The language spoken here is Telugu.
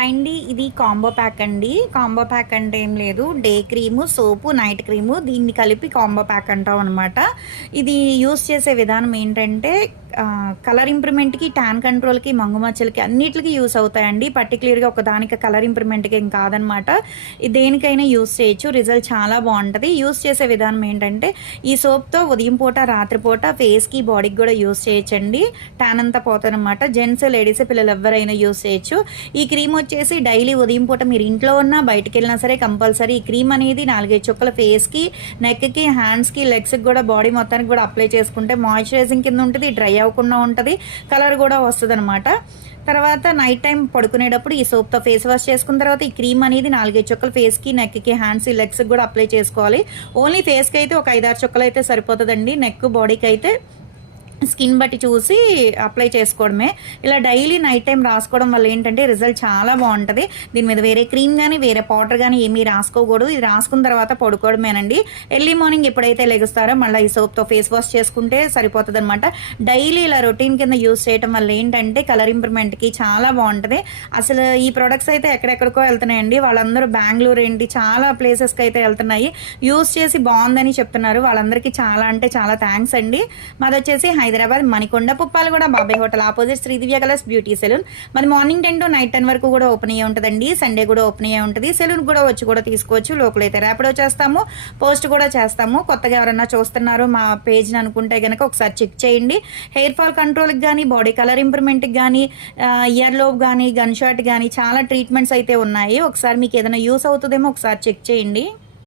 హాయ్ అండి. ఇది కాంబో ప్యాక్ అండి. కాంబో ప్యాక్ అంటే ఏం లేదు. డే క్రీము, సోపు, నైట్ క్రీము దీన్ని కలిపి కాంబో ప్యాక్ అంటామనమాట. ఇది యూజ్ చేసే విధానం ఏంటంటే కలర్ ఇంప్రూవ్‌మెంట్‌కి, టాన్ కంట్రోల్‌కి, మంగుమచ్చలకి అన్నిట్లికి యూజ్ అవుతాయండి. పర్టిక్యులర్‌గా ఒకదానికి కలర్ ఇంప్రూవ్‌మెంట్‌కి ఏం కాదనమాట. ఇది దేనికైనా యూజ్ చేయొచ్చు. రిజల్ట్ చాలా బావుంటది. యూజ్ చేసే విధానం ఏంటంటే ఈ సోప్‌తో ఉదయం పూట, రాత్రి పూట ఫేస్‌కి, బాడీకి గూడా యూజ్ చేయొచ్చండి. టాన్ అంతా పోతదనమాట. జెంట్స్, లేడీస్, పిల్లలు ఎవ్వరైనా యూజ్ చేయొచ్చు. ఈ క్రీమ్ వచ్చేసి డైలీ ఉదయం పూట మీరు ఇంట్లో ఉన్నా బయటకెళ్ళినా సరే కంపల్సరీ ఈ క్రీమ్ అనేది 4, 5 చుక్కల ఫేస్‌కి, నెక్‌కి, హ్యాండ్స్‌కి, లెగ్స్‌కి కూడా బాడీ మొత్తానికి కూడా అప్లై చేసుకుంటే మాయిశ్చరైజింగ్ కింద ఉంటది. డ్రై అవ్వకుండా ఉంటది. కలర్ కూడా వస్తదనమాట. తర్వాత నైట్ టైం పడుకునేటప్పుడు ఈ సోప్‌తో ఫేస్ వాష్ చేసుకున్న తర్వాత ఈ క్రీమ్ అనేది 4, 5 చుక్కలు ఫేస్‌కి, నెక్‌కి, హ్యాండ్స్, లెగ్స్‌కి కూడా అప్లై చేసుకోవాలి. ఓన్లీ ఫేస్‌కి అయితే ఒక 5, 6 చుక్కలైతే సరిపోతదండి. నెక్, బాడీకి అయితే స్కిన్ బట్టి చూసి అప్లై చేసుకోవడమే. ఇలా డైలీ నైట్ టైం రాసుకోవడం వల్ల ఏంటంటే రిజల్ట్ చాలా బాగుంటుంది. దీని మీద వేరే క్రీమ్ కానీ వేరే పౌడర్ కానీ ఏమీ రాసుకోకూడదు. ఇది రాసుకున్న తర్వాత పడుకోవడమేనండి. ఎర్లీ మార్నింగ్ ఎప్పుడైతే లెగుస్తారో మళ్ళీ ఈ సోప్తో ఫేస్ వాష్ చేసుకుంటే సరిపోతుంది అనమాట. డైలీ ఇలా రొటీన్ కింద యూజ్ చేయడం వల్ల ఏంటంటే కలర్ ఇంప్రూవ్మెంట్కి చాలా బాగుంటుంది. అసలు ఈ ప్రొడక్ట్స్ అయితే ఎక్కడెక్కడికో వెళ్తున్నాయండి. వాళ్ళందరూ బెంగళూరు ఏంటి చాలా ప్లేసెస్కి అయితే వెళ్తున్నాయి. యూజ్ చేసి బాగుందని చెప్తున్నారు. వాళ్ళందరికీ చాలా అంటే చాలా థ్యాంక్స్ అండి. మాది వచ్చేసి హైదరాబాద్ మణికొండ పుప్పాలగూడ బాబాయ్ హోటల్ ఆపోజిట్ శ్రీ దివ్య కలర్స్ బ్యూటీ సెలూన్. మరి మార్నింగ్ 10 to నైట్ 10 వరకు కూడా ఓపెన్ అయ్యే ఉంటుందండి. సండే కూడా ఓపెన్ అయ్యే ఉంటుంది. సెలూన్ కూడా వచ్చి కూడా తీసుకోవచ్చు. లోకల్ అయితే ర్యాపిడో చేస్తాము, పోస్ట్ కూడా చేస్తాము. కొత్తగా ఎవరైనా చూస్తున్నారు మా పేజ్ని అనుకుంటే కనుక ఒకసారి చెక్ చేయండి. హెయిర్ ఫాల్ కంట్రోల్కి కానీ, బాడీ కలర్ ఇంప్రూవ్మెంట్కి కానీ, ఇయర్ లోబ్ కానీ, గన్ షాట్ కానీ చాలా ట్రీట్మెంట్స్ అయితే ఉన్నాయి. ఒకసారి మీకు ఏదైనా యూస్ అవుతుందేమో ఒకసారి చెక్ చేయండి.